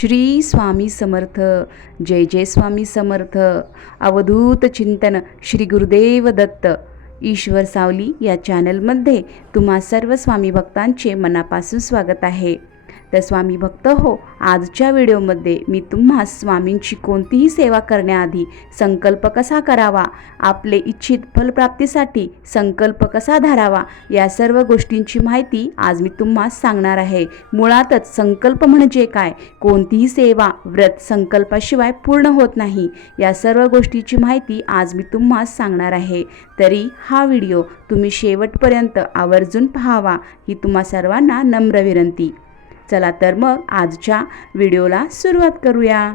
श्री स्वामी समर्थ. जय जय स्वामी समर्थ. अवधूत चिंतन श्री गुरुदेव दत्त. ईश्वर सावली या चॅनलमध्ये तुम्हा सर्व स्वामी भक्तांचे मनापासून स्वागत आहे. तर स्वामी भक्त हो आजच्या व्हिडिओमध्ये मी तुम्हा स्वामींची कोणतीही सेवा करण्याआधी संकल्प कसा करावा आपले इच्छित फलप्राप्तीसाठी संकल्प कसा धरावा या सर्व गोष्टींची माहिती आज मी तुम्हा सांगणार आहे. मुळातच संकल्प म्हणजे काय? कोणतीही सेवा व्रत संकल्पाशिवाय पूर्ण होत नाही. या सर्व गोष्टीची माहिती आज मी तुम्हा सांगणार आहे. तरी हा व्हिडिओ तुम्ही शेवटपर्यंत आवर्जून पाहावा ही तुम्हा सर्वांना नम्र विनंती. चला तर मग आजच्या व्हिडिओला सुरुवात करूया.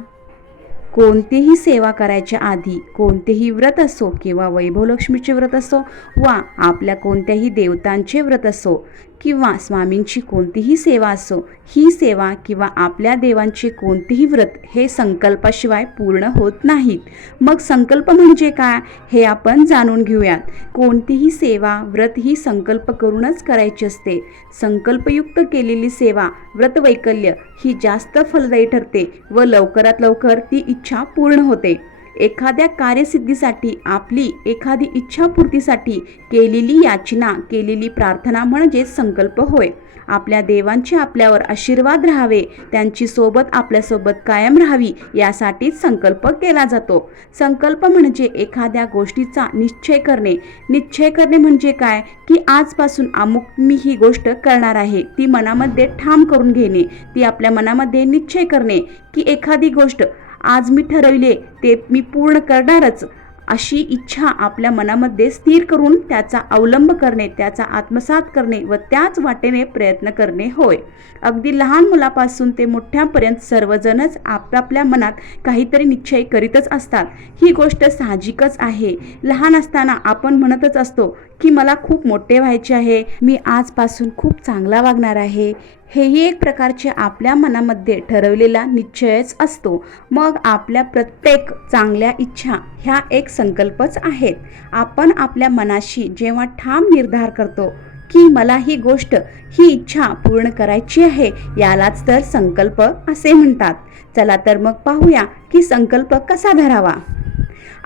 कोणतीही सेवा करायच्या आधी कोणतेही व्रत असो किंवा वैभवलक्ष्मीचे व्रत असो वा आपल्या कोणत्याही देवतांचे व्रत असो किंवा स्वामींची कोणतीही सेवा असो ही सेवा किंवा आपल्या देवांचे कोणतेही व्रत हे संकल्पाशिवाय पूर्ण होत नाहीत. मग संकल्प म्हणजे काय? हे आपण जाणून घेऊयात. कोणतीही सेवा व्रत ही संकल्प करूनच करायची असते. संकल्पयुक्त केलेली सेवा व्रतवैकल्य ही जास्त फलदायी ठरते व लवकरात लवकर ती इच्छा पूर्ण होते. एखाद्या कार्यसिद्धीसाठी आपली एखादी इच्छापूर्तीसाठी केलेली याचना केलेली प्रार्थना म्हणजे संकल्प होय. आपल्या देवांचे आपल्यावर आशीर्वाद राहावे त्यांची सोबत आपल्यासोबत कायम राहावी यासाठीच संकल्प केला जातो. संकल्प म्हणजे एखाद्या गोष्टीचा निश्चय करणे. निश्चय करणे म्हणजे काय? की आजपासून अमुक मी ही गोष्ट करणार आहे ती मनामध्ये ठाम करून घेणे ती आपल्या मनामध्ये निश्चय करणे. की एखादी गोष्ट आज मी ठरवले ते मी पूर्ण करणारच अशी इच्छा आपल्या मनामध्ये स्थिर करून त्याचा अवलंब करणे त्याचा आत्मसात करणे व त्याच वाटेने प्रयत्न करणे होय. अगदी लहान मुलापासून ते मोठ्यापर्यंत सर्वजणच आपापल्या मनात काहीतरी निश्चय करीतच असतात. ही गोष्ट साहजिकच आहे. लहान असताना आपण म्हणतच असतो की मला खूप मोठे व्हायचे आहे. मी आजपासून खूप चांगला वागणार आहे. हेही एक प्रकारचे आपल्या मनामध्ये ठरवलेला निश्चयच असतो. मग आपल्या प्रत्येक चांगल्या इच्छा ह्या एक संकल्पच आहेत. आपण आपल्या मनाशी जेव्हा ठाम निर्धार करतो की मला ही गोष्ट ही इच्छा पूर्ण करायची आहे यालाच तर संकल्प असे म्हणतात. चला तर मग पाहूया की संकल्प कसा धरावा.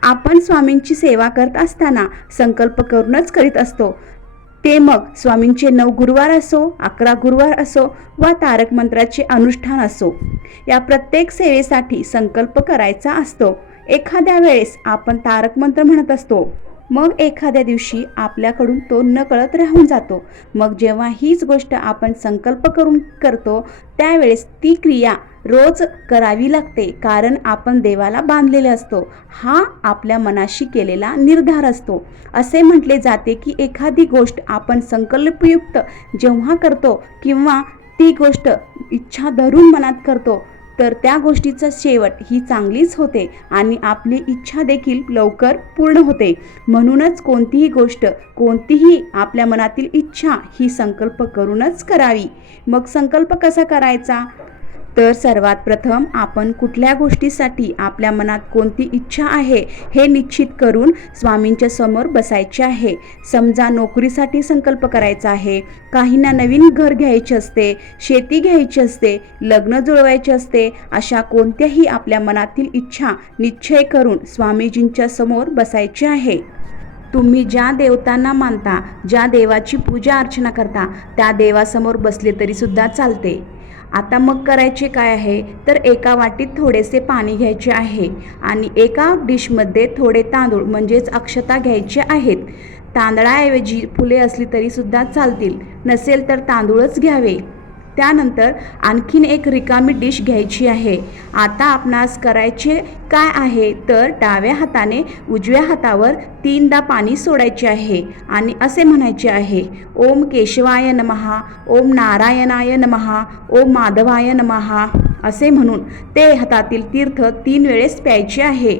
आपण स्वामींची सेवा करत असताना संकल्प करूनच करीत असतो. ते मग स्वामींचे नऊ गुरुवार असो अकरा गुरुवार असो वा तारक मंत्राचे अनुष्ठान असो. या प्रत्येक सेवेसाठी संकल्प करायचा असतो. एखाद्या वेळेस आपण तारक मंत्र म्हणत असतो. मग एखाद्या दिवशी आपल्याकडून तो नकळत राहून जातो. मग जेव्हा हीच गोष्ट आपण संकल्प करून करतो त्यावेळेस ती क्रिया रोज करावी लागते कारण आपण देवाला बांधलेले असतो. हा आपल्या मनाशी केलेला निर्धार असतो. असे म्हटले जाते की एखादी गोष्ट आपण संकल्पयुक्त जेव्हा करतो किंवा ती गोष्ट इच्छा धरून मनात करतो तर त्या गोष्टीचा शेवट ही चांगलीच होते आणि आपली इच्छा देखील लवकर पूर्ण होते. म्हणूनच कोणतीही गोष्ट कोणतीही आपल्या मनातील इच्छा ही संकल्प करूनच करावी. मग संकल्प कसा करायचा? तर सर्वात प्रथम आपण कुठल्या गोष्टीसाठी आपल्या मनात कोणती इच्छा आहे हे निश्चित करून स्वामींच्या समोर बसायचे आहे. समजा नोकरीसाठी संकल्प करायचा आहे काहींना नवीन घर घ्यायचे असते शेती घ्यायची असते लग्न जुळवायचे असते अशा कोणत्याही आपल्या मनातील इच्छा निश्चय करून स्वामीजींच्या समोर बसायचे आहे. तुम्ही ज्या देवतांना मानता ज्या देवाची पूजा अर्चना करता त्या देवासमोर बसले तरीसुद्धा चालते. आता मग करायचे काय आहे? तर एका वाटीत थोडेसे पाणी घ्यायचे आहे आणि एका डिशमध्ये थोडे तांदूळ म्हणजेच अक्षता घ्यायचे आहेत. तांदळाऐवजी फुले असली तरीसुद्धा चालतील. नसेल तर तांदूळच घ्यावे. त्यानंतर आणखीन एक रिकामी डिश घ्यायची आहे. आता आपणास करायचे काय आहे? तर डाव्या हाताने उजव्या हातावर तीनदा पाणी सोडायचे आहे आणि असे म्हणायचे आहे ओम केशवाय नमहा ओम नारायणाय नमहा ओम माधवाय नमहा असे म्हणून ते हातातील तीर्थ तीन वेळेस प्यायचे आहे.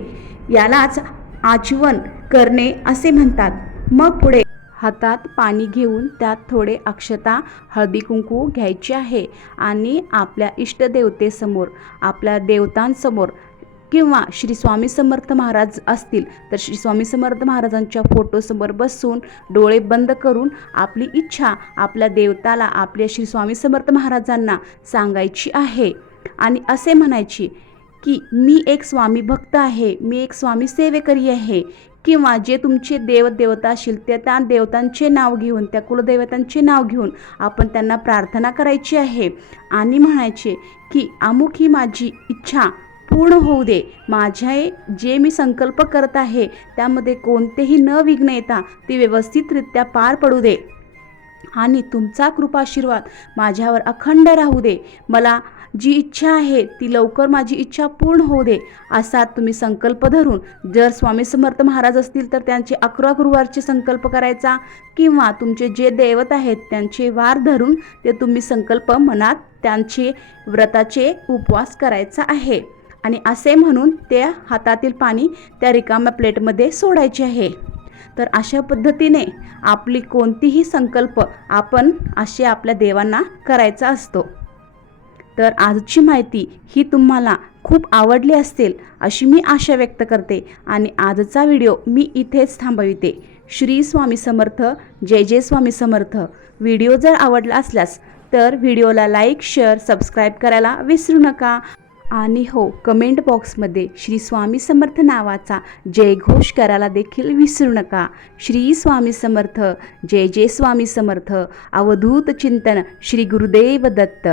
यालाच आचवण करणे असे म्हणतात. मग पुढे हातात पाणी घेऊन त्यात थोडे अक्षता हळदी कुंकू घ्यायचे आहे आणि आपल्या इष्टदेवतेसमोर आपल्या देवतांसमोर किंवा श्री स्वामी समर्थ महाराज असतील तर श्री स्वामी समर्थ महाराजांच्या फोटोसमोर बसून डोळे बंद करून आपली इच्छा आपल्या देवताला आपल्या श्री स्वामी समर्थ महाराजांना सांगायची आहे आणि असे म्हणायची की मी एक स्वामी भक्त आहे मी एक स्वामी सेवेकरी आहे किंवा जे तुमचे देवदेवता असतील त्या त्या देवतांचे नाव घेऊन त्या कुलदेवतांचे नाव घेऊन आपण त्यांना प्रार्थना करायची आहे. आणि म्हणायचे की अमुक ही माझी इच्छा पूर्ण होऊ दे. माझ्या जे मी संकल्प करत आहे त्यामध्ये कोणतेही न विघ्न येता ती व्यवस्थितरित्या पार पडू दे. आणि तुमचा कृपाशीर्वाद माझ्यावर अखंड राहू दे. मला जी इच्छा आहे ती लवकर माझी इच्छा पूर्ण होऊ दे असा तुम्ही संकल्प धरून जर स्वामी समर्थ महाराज असतील तर त्यांचे अकरा गुरुवारचे संकल्प करायचा किंवा तुमचे जे दैवत आहेत त्यांचे वार धरून ते तुम्ही संकल्प मनात त्यांचे व्रताचे उपवास करायचा आहे. आणि असे म्हणून त्या हातातील पाणी त्या रिकाम्या प्लेटमध्ये सोडायचे आहे. तर अशा पद्धतीने आपली कोणतीही संकल्प आपण असे आपल्या देवांना करायचा असतो. तर आजची माहिती ही तुम्हाला खूप आवडली असेल अशी मी आशा व्यक्त करते आणि आजचा व्हिडिओ मी इथेच थांबविते. श्री स्वामी समर्थ जय जय स्वामी समर्थ. व्हिडिओ जर आवडला असल्यास तर व्हिडिओला लाईक शेअर सबस्क्राईब करायला विसरू नका. आणि हो कमेंट बॉक्समध्ये श्री स्वामी समर्थ नावाचा जयघोष करायला देखील विसरू नका. श्री स्वामी समर्थ जय जय स्वामी समर्थ. अवधूत चिंतन श्री गुरुदेव दत्त.